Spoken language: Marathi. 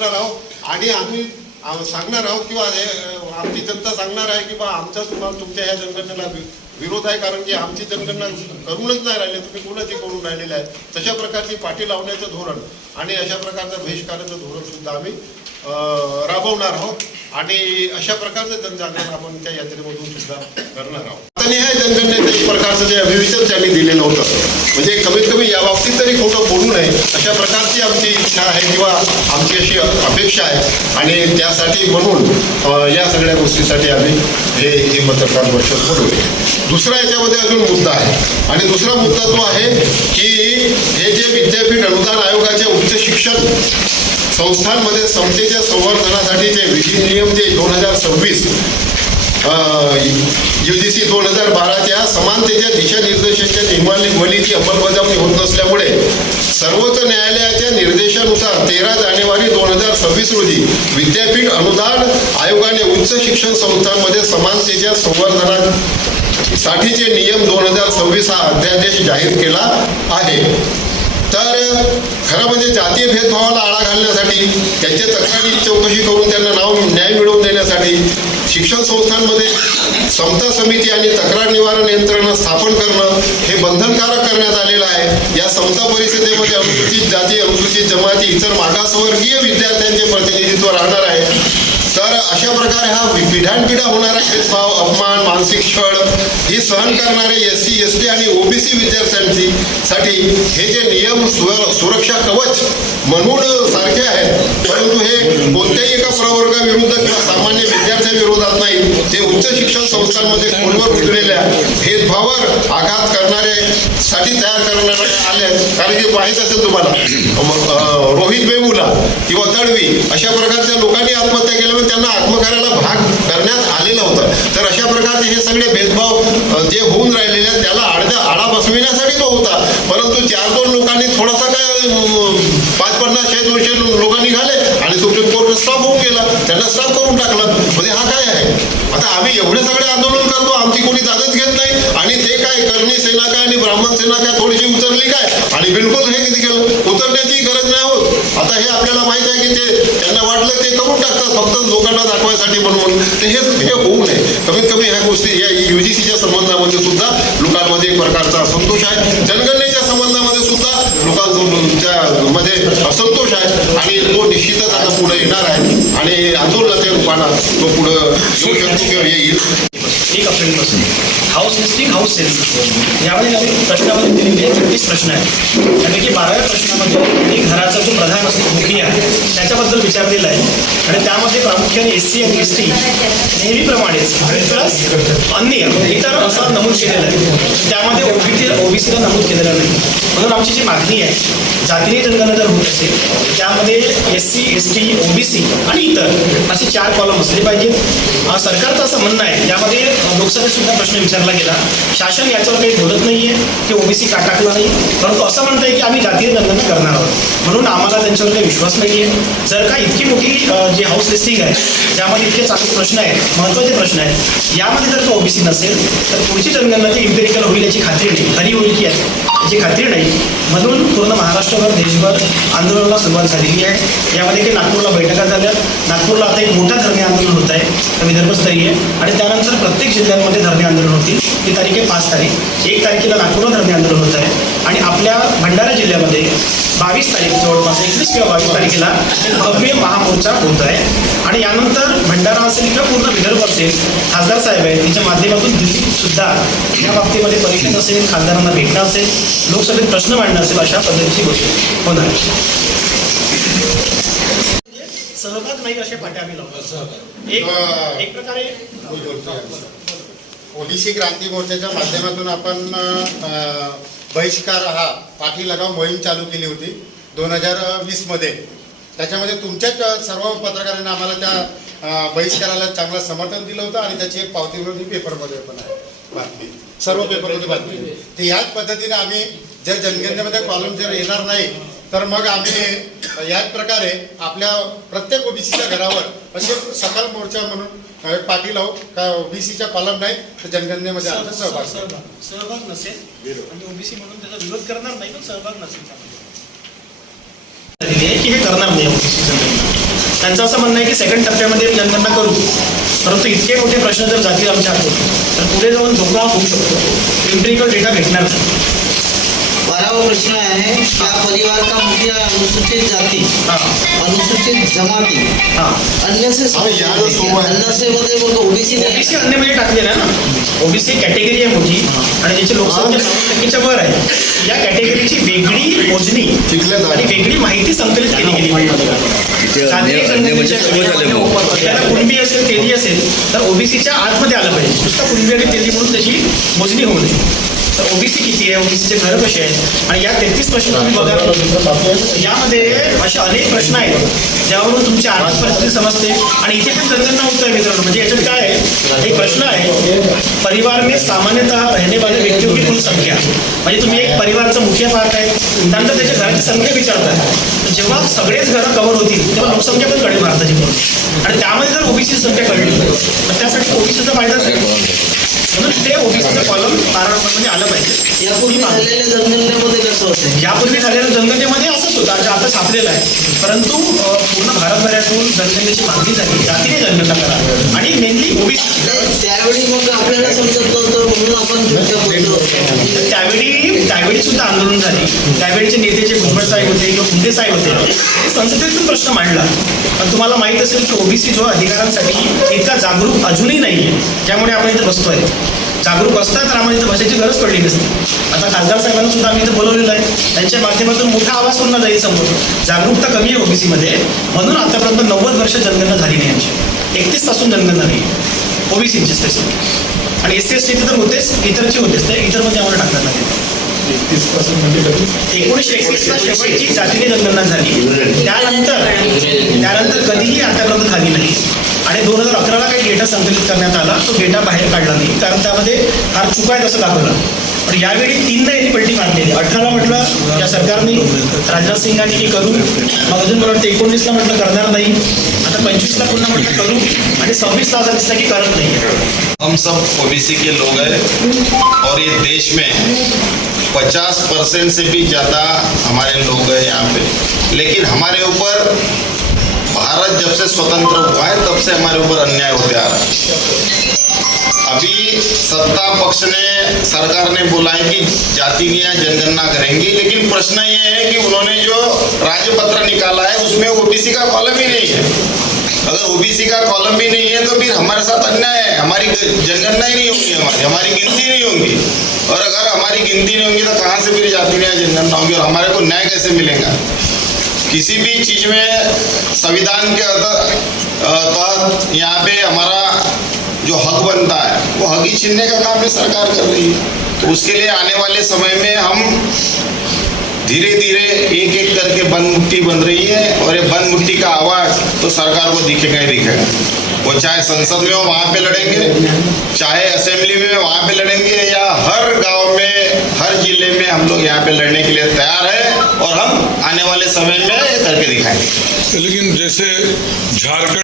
करणार आहोत आणि आम्ही सांगणार आहोत किंवा आमची जनता सांगणार आहे की बा आमचा तुमच्या ह्या जनगणनेला विरोध आहे, कारण की आमची जनगणना करूनच नाही राहिले, तुम्ही कोणाची करून राहिलेले आहे. तशा प्रकारची पाठी लावण्याचं धोरण आणि अशा प्रकारचं बहिष्काराचं धोरण सुद्धा आम्ही राबवणार आहोत आणि अशा प्रकारचं जनजागरण आपण त्या यात्रेमधून सुद्धा करणार आहोत. आणि ह्या जनगणनेचं एक प्रकारचं जे अभिविचन त्यांनी दिलेलं होतं, म्हणजे कमीत कमी या बाबतीत तरी खोटं बोलू नये अशा प्रकारची आमची इच्छा आहे किंवा आमची अशी अपेक्षा आहे आणि त्यासाठी म्हणून या सगळ्या गोष्टीसाठी आम्ही हे पत्रकार परिषद बोलवली. दुसरा याच्यामध्ये अजून मुद्दा आहे आणि दुसरा मुद्दा तो आहे की हे जे विद्यापीठ अनुदान आयोगाचे उच्च शिक्षण संस्थांमध्ये समतेच्या संवर्धनासाठीचे विधी नियम जे 2026 UGC 2012च्या समानतेच्या दिशानिर्देशांच्या नियमावलीची अंमलबजावणी होत नसल्यामुळे सर्वोच्च न्यायालयाच्या निर्देशानुसार 13 जानेवारी 2026 रोजी विद्यापीठ अनुदान आयोगाने उच्च शिक्षण संस्थांमध्ये समानतेच्या संवर्धनासाठीचे नियम 2026 हा अध्यादेश जाहीर केला आहे. तर खरं म्हणजे जातीय भेदभावाला आळा घालण्यासाठी, त्यांच्या तक्रारीची चौकशी करून त्यांना न्याय मिळवून देण्यासाठी शिक्षण संस्थांमध्ये समता समिती आणि तक्रार निवारण यंत्रणा स्थापन करणं हे बंधनकारक करण्यात आलेलं आहे. या समता परिषदेमध्ये अनुसूचित जाती, अनुसूचित जमाती, इतर मागासवर्गीय विद्यार्थ्यांचे प्रतिनिधित्व राहणार आहे. तर अशा प्रकारे हा पिढ्यानपिढ्या होणारा भेदभाव, अपमान, मानसिक छळ ही सहन करणारे SC, ST आणि OBC विद्यार्थ्यांसाठी हे जे नियम सुरक्षा कवच म्हणून सारखे आहेत, परंतु हे कोणत्याही एका प्रवर्गाविरुद्ध किंवा सामान्य विद्यार्थ्यांविरोधात नाही, ते उच्च शिक्षण संस्थांमध्ये खोलवर रुजलेल्या भेदभावावर आघात करणारे साठी तयार करण्यात आले. कारण की माहीत असेल तुम्हाला रोहित वेमुला किंवा तडवी अशा प्रकारच्या लोकांनी आत्महत्या केल्यामुळे त्यांना आत्मकार्याला भाग करण्यात आलेलं होतं. तर अशा प्रकारचे हे सगळे भेदभाव जे होऊन राहिलेले आहेत त्याला आळा बसविण्यासाठी तो होता. परंतु 4-2 लोकांनी थोडासा काय 5-50-100-200 लोक निघाले आणि सुप्रीम कोर्ट स्टॉप होऊन गेला, त्यांना स्टॉप करून टाकलं. म्हणजे हा काय आहे? आता आम्ही एवढे सगळे आंदोलन करतो, आमची कोणी दादच घेत नाही आणि ते काय करणी सेना काय आणि ब्राह्मण सेना काय थोडीशी उतरली काय आणि बिलकुल हे किती केलं, उतरण्याची गरज नाही होत. आता हे आपल्याला माहित आहे की ते त्यांना वाटलं ते करून टाकतात फक्त लोकांना दाखवायसाठी म्हणून. तर हे होऊ नये. कमीत कमी ह्या गोष्टी या UGCच्या संबंधामध्ये सुद्धा लोकांमध्ये एक प्रकारचा असंतोष आहे, जनगणनेच्या संबंधामध्ये सुद्धा लोकांच्या मध्ये असंतोष आहे आणि तो निश्चितच आता पुढे येणार आहे आणि आंदोलनाच्या रूपानं तो पुढे येऊ शकतो किंवा येईल. 1 एप्रिलपासून हाऊस लिस्टिंग, हाऊस सेन्सिंग यामध्ये नवीन प्रश्नामध्ये दिलेले 36 प्रश्न आहेत. त्यापैकी 12व्या प्रश्नामध्ये एक घराचा जो प्रधान असतो मुखिया त्याच्याबद्दल विचारलेला आहे आणि त्यामध्ये प्रामुख्याने SC आणि ST नेहमीप्रमाणेच प्लस अन्य इतर असं नमूद केलेलं आहे. त्यामध्ये OBCला नमूद केलेलं नाही. म्हणून आमची जी मागणी आहे जातीय जनगणना जर होत असेल त्यामध्ये SC, ST, OBC आणि इतर असे 4 कॉलम असले पाहिजेत. सरकारचं असं म्हणणं आहे, यामध्ये लोकसभेत सुद्धा प्रश्न विचारला गेला, शासन याच्यावर काही बोलत नाहीये की OBC का टाकलं नाही, परंतु असं म्हणतंय की आम्ही जातीय जनगणना करणार आहोत. म्हणून आम्हाला त्यांच्यावर काही विश्वास नाहीये. जर का इतकी मोठी जी हाऊस लिस्टिंग आहे ज्यामध्ये इतके चांगले प्रश्न आहेत, महत्त्वाचे प्रश्न आहेत, यामध्ये जर का OBC नसेल तर पुढची जनगणना जी इम्पेरिकल होईल याची खात्री नाही, खरी होईल की याची खात्री नाही. म्हणून पूर्ण महाराष्ट्रभर, देशभर आंदोलनाला सुरुवात झालेली आहे. यामध्ये काही नागपूरला बैठका झाल्या. नागपूरला आता एक मोठा धरणे आंदोलन होत आहे विदर्भस्तरीय आणि त्यानंतर प्रत्येक जिल्ह्यांमध्ये धरणे आंदोलन होतील. ही तारीख आहे 5 तारीख. 1 तारखेला नागपूरला धरणे आंदोलन होत आहे आणि आपल्या भंडारा जिल्ह्यामध्ये 22 तारीख जवळपास 21 किंवा 22 तारखेला भव्य महामोर्चा होत आहे. आणि यानंतर भंडारा असेल किंवा पूर्ण विदर्भ असेल, खासदार साहेब आहेत त्यांच्या माध्यमातून दिल्लीत सुद्धा या बाबतीमध्ये परिषद असेल, खासदारांना भेटणं असेल, लोकसभेत प्रश्न मांडणं असेल, अशा पद्धतीची गोष्ट होणार. सहभाग नाही अशा पाट्या आम्ही लावतो. एक प्रकारे OBC क्रांती मोर्चाच्या माध्यमातून आपण बहिष्कार हा पाठी लगाव मोहीम चालू केली होती 2020 मध्ये. त्याच्यामध्ये तुमच्याच सर्व पत्रकारांनी आम्हाला त्या बहिष्काराला चांगलं समर्थन दिलं होतं आणि त्याची एक पावती म्हणून पेपरमध्ये पण आहे बातमी, सर्व पेपरमध्ये बातमी. तर ह्याच पद्धतीने आम्ही जर जनगणनेमध्ये कॉलम जर येणार नाही तर मग आम्ही याच प्रकारे आपल्या प्रत्येक OBCच्या घरावर असे सकल मोर्चा म्हणून पाठी लावू का OBCच्या कॉलम नाही तर जनगणनेमध्ये आमचा सहभाग नसेल आणि OBC म्हणून त्याचा विरोध करणार नाही पण सहभाग नसेल की हे करणार नाही OBC जनगणना. त्यांचं असं म्हणणं आहे की सेकंड टप्प्यामध्ये जनगणना करू, परंतु इतके मोठे प्रश्न जर जातील आमच्या हातून तर पुढे जाऊन धोका होऊ शकतो, एम्पिरिकल डेटा भेटणार नाही. 12वा प्रश्न आहे, क्या परिवार का मुखिया अनुसूचित जाति, हां अनुसूचित जमाती, हां अन्य से अरे यार, सोमवार. अन्य से मध्ये मग ओबीसी ओबीसी अन्य म्हणजे टाकलेलं आहे ना, ओबीसी कॅटेगरी आहे मोठी आणि ज्याची लोकसंख्या 90% वर आहे, या कॅटेगरीची वेगळी मोजणी चिखल्यात आणि आहे. वेगळी माहिती संकलित केली गेली तिथे शालेय अन्य म्हणजे जनगणनेच्या सर्व झाले मग. त्याला कुणबी असेल, तेली असेल तर ओबीसीच्या आतमध्ये आलं पाहिजे. नुसतं कुणबी आणि तेली म्हणून त्याची मोजणी होऊ नये. तर ओबीसी किती आहे, ओबीसीचे घरं कसे आहेत आणि या 33 प्रश्न तुम्ही बघा, यामध्ये असे अनेक प्रश्न आहेत ज्यावरून तुमची आर्थिक परिस्थिती समजते. आणि इथे पण जनगणना होतोय मित्रांनो. म्हणजे याच्यात काय आहे, एक प्रश्न आहे, परिवार में सामान्यतः रहने वाले व्यक्तियों की कुल संख्या. म्हणजे तुम्ही एक परिवाराचा मुखिया पाहताय, त्यानंतर त्याच्या घराची संख्या विचारताय. जेव्हा सगळेच घरं कव्हर होतील तेव्हा लोकसंख्या पण कळेल भारताची पूर्ण. आणि त्यामध्ये जर ओबीसीची संख्या कळली तर त्यासाठी ओबीसीचा फायदाच आहे. म्हणून ते ओबीसीचं कॉलम म्हणजे आलं पाहिजे. यापूर्वी झालेल्या जनगणनेमध्ये कसं होतं? यापूर्वी झालेल्या जनगणनेमध्ये असंच होतं, आता छापलेलं आहे. परंतु पूर्ण भारतभरातून जनगणनेची मागणी झाली, जातीने जनगणना करा आणि मेनली ओबीसी. त्यावेळी मग आपल्याला समजत नव्हतं म्हणून आपण चुपचाप बोललो होतो. त्यावेळी सुद्धा आंदोलन झाली. त्यावेळीचे नेते जे भुजबळ साहेब होते किंवा मुंडे साहेब होते, ते संसदेतून प्रश्न मांडला. पण तुम्हाला माहित असेल की ओबीसी जो अधिकारांसाठी इतका जागरूक अजूनही नाहीये, त्यामुळे आपण इथे बसतोय. जागरूक असता तर आम्हाला इथं भाषेची गरज पडली नसती. आता खासदार साहेबांना सुद्धा आम्ही इथं बोलवलेलं आहे, त्यांच्या माध्यमातून मोठा आवाज सुद्धा जाईल समोर. जागरूकता कमी आहे ओबीसीमध्ये, म्हणून आतापर्यंत 90 वर्ष जनगणना झाली नाही आमची. 31 पासून जनगणना नाही ओबीसीची स्पेसिफिक. आणि SC ST तर होतेच, इतरची होतेच, ते इतरमध्ये आम्हाला टाकणार नाही. 1921ला शेवटची जातीने जनगणना झाली. त्यानंतर कधीही आतापर्यंत झाली नाही. आणि 2011ला काही डेटा संकलित करण्यात आला, तो डेटा बाहेर काढला नाही, कारण त्यामध्ये फार चुका आहेत असं दाखवलं. पण यावेळी 3दा यांनी पलटी मारलेली. 18ला म्हटलं या सरकारने, राजनाथ सिंगांनी की करू, मग अजून मला वाटतं 19ला म्हटलं करणार नाही, आता 25ला पुन्हा म्हटलं करू आणि 26ला असं दिसतं की करत नाही. हम सब ओबीसी के लोग हैं और ये देश में 50% से भी ज़्यादा हमारे लोग हैं यहाँ पे, लेकिन हमारे ऊपर भारत जब से स्वतंत्र हुआ है तब से हमारे ऊपर अन्याय होते आ रहा है. अभी सत्ता पक्ष ने, सरकार ने बोला है कि जातीय जनगणना करेंगी, लेकिन प्रश्न ये है कि उन्होंने जो राज्यपत्र निकाला है उसमें ओबीसी का कॉलम ही नहीं है. अगर ओबीसी का कॉलम भी नहीं है तो फिर हमारे साथ अन्याय है. हमारी जनगणना ही नहीं होगी, हमारी गिनती नहीं होगी. और अगर हमारी गिनती नहीं होगी तो कहाँ से फिर जातीय जनगणना होगी और हमारे को न्याय कैसे मिलेगा? किसी भी चीज़ में संविधान के तहत यहाँ पे हमारा जो हक बनता है वो हक ही छीनने का काम ये सरकार कर रही है. तो उसके लिए आने वाले समय में हम धीरे धीरे एक एक करके बंद मुट्ठी बन रही है और ये बंद मुट्ठी का आवाज़ तो सरकार को दिखेगा ही दिखेगा. वो चाहे संसद में हो वहाँ पे लड़ेंगे, चाहे असेंबली में वहाँ पे लड़ेंगे, या हर गांव में, हर जिले में हम लोग यहाँ पे लड़ने के लिए तैयार है और हम आने वाले समय में ये करके दिखाएंगे. लेकिन जैसे झारखंड